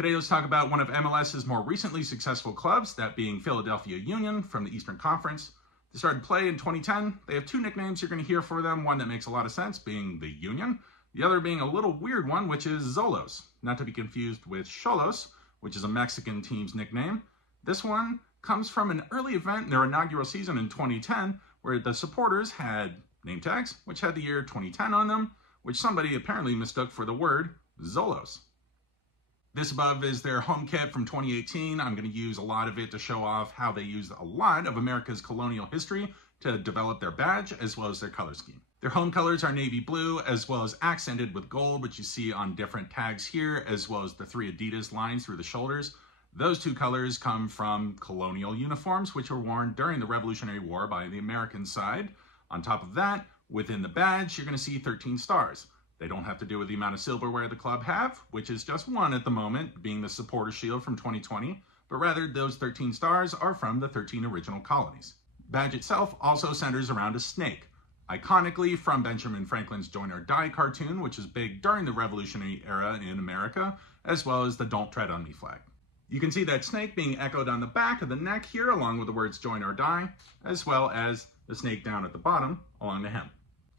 Today, let's talk about one of MLS's more recently successful clubs, that being Philadelphia Union from the Eastern Conference. They started play in 2010. They have two nicknames you're going to hear for them, one that makes a lot of sense, being the Union, the other being a little weird one, which is Xolos, not to be confused with Xolos, which is a Mexican team's nickname. This one comes from an early event in their inaugural season in 2010, where the supporters had name tags, which had the year 2010 on them, which somebody apparently mistook for the word Xolos. This above is their home kit from 2018. I'm going to use a lot of it to show off how they used a lot of America's colonial history to develop their badge as well as their color scheme. Their home colors are navy blue as well as accented with gold, which you see on different tags here, as well as the three Adidas lines through the shoulders. Those two colors come from colonial uniforms, which were worn during the Revolutionary War by the American side. On top of that, within the badge, you're going to see 13 stars. They don't have to do with the amount of silverware the club have, which is just one at the moment, being the supporter shield from 2020, but rather those 13 stars are from the 13 original colonies. Badge itself also centers around a snake, iconically from Benjamin Franklin's Join or Die cartoon, which is big during the Revolutionary era in America, as well as the Don't Tread on Me flag. You can see that snake being echoed on the back of the neck here, along with the words Join or Die, as well as the snake down at the bottom along the hem.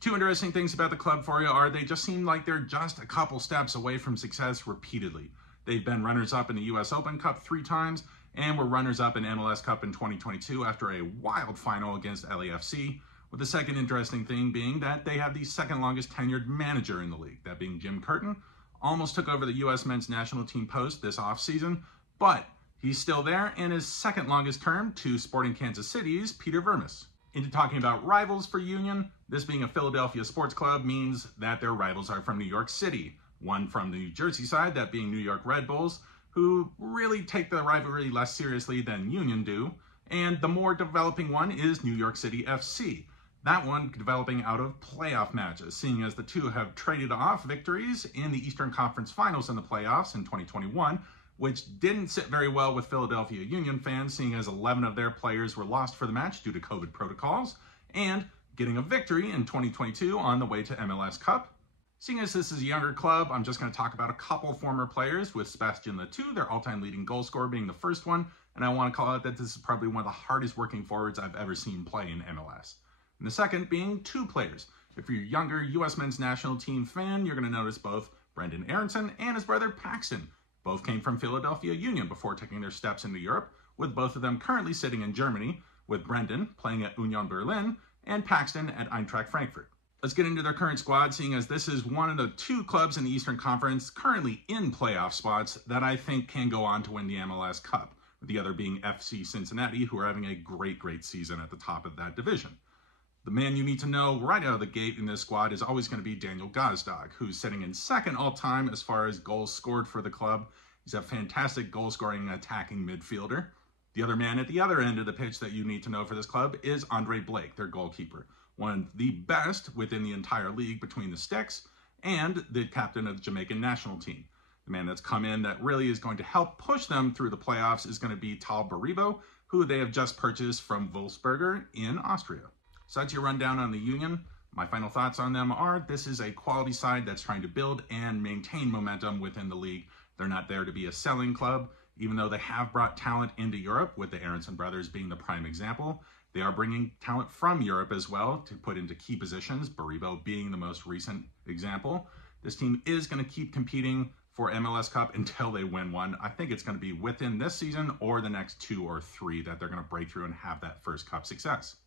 Two interesting things about the club for you are they just seem like they're just a couple steps away from success repeatedly. They've been runners-up in the US Open Cup 3 times and were runners-up in MLS Cup in 2022 after a wild final against LAFC, with the second interesting thing being that they have the second longest tenured manager in the league, that being Jim Curtin. Almost took over the US men's national team post this offseason, but he's still there in his second longest term to Sporting Kansas City's Peter Vermes. Into talking about rivals for Union, this being a Philadelphia sports club means that their rivals are from New York City. One from the New Jersey side, that being New York Red Bulls, who really take the rivalry less seriously than Union do. And the more developing one is New York City FC. That one developing out of playoff matches, seeing as the two have traded off victories in the Eastern Conference Finals in the playoffs in 2021, which didn't sit very well with Philadelphia Union fans, seeing as 11 of their players were lost for the match due to COVID protocols, and getting a victory in 2022 on the way to MLS Cup. Seeing as this is a younger club, I'm just going to talk about a couple former players, with Sebastian Letou, their all-time leading goal scorer, being the first one, and I want to call out that this is probably one of the hardest working forwards I've ever seen play in MLS. And the second being two players. If you're a younger US men's national team fan, you're going to notice both Brenden Aaronson and his brother Paxton. Both came from Philadelphia Union before taking their steps into Europe, with both of them currently sitting in Germany, with Brenden playing at Union Berlin and Paxton at Eintracht Frankfurt. Let's get into their current squad, seeing as this is one of the two clubs in the Eastern Conference currently in playoff spots that I think can go on to win the MLS Cup, with the other being FC Cincinnati, who are having a great season at the top of that division. The man you need to know right out of the gate in this squad is always going to be Daniel Gazdag, who's sitting in second all-time as far as goals scored for the club. He's a fantastic goal-scoring attacking midfielder. The other man at the other end of the pitch that you need to know for this club is Andre Blake, their goalkeeper, one of the best within the entire league between the sticks, and the captain of the Jamaican national team. The man that's come in that really is going to help push them through the playoffs is going to be Tal Baribo, who they have just purchased from Wolfsberger in Austria. So that's your rundown on the Union. My final thoughts on them are this is a quality side that's trying to build and maintain momentum within the league. They're not there to be a selling club, even though they have brought talent into Europe, with the Aaronson brothers being the prime example. They are bringing talent from Europe as well to put into key positions, Baribo being the most recent example. This team is going to keep competing for MLS Cup until they win one. I think it's going to be within this season or the next 2 or 3 that they're going to break through and have that first Cup success.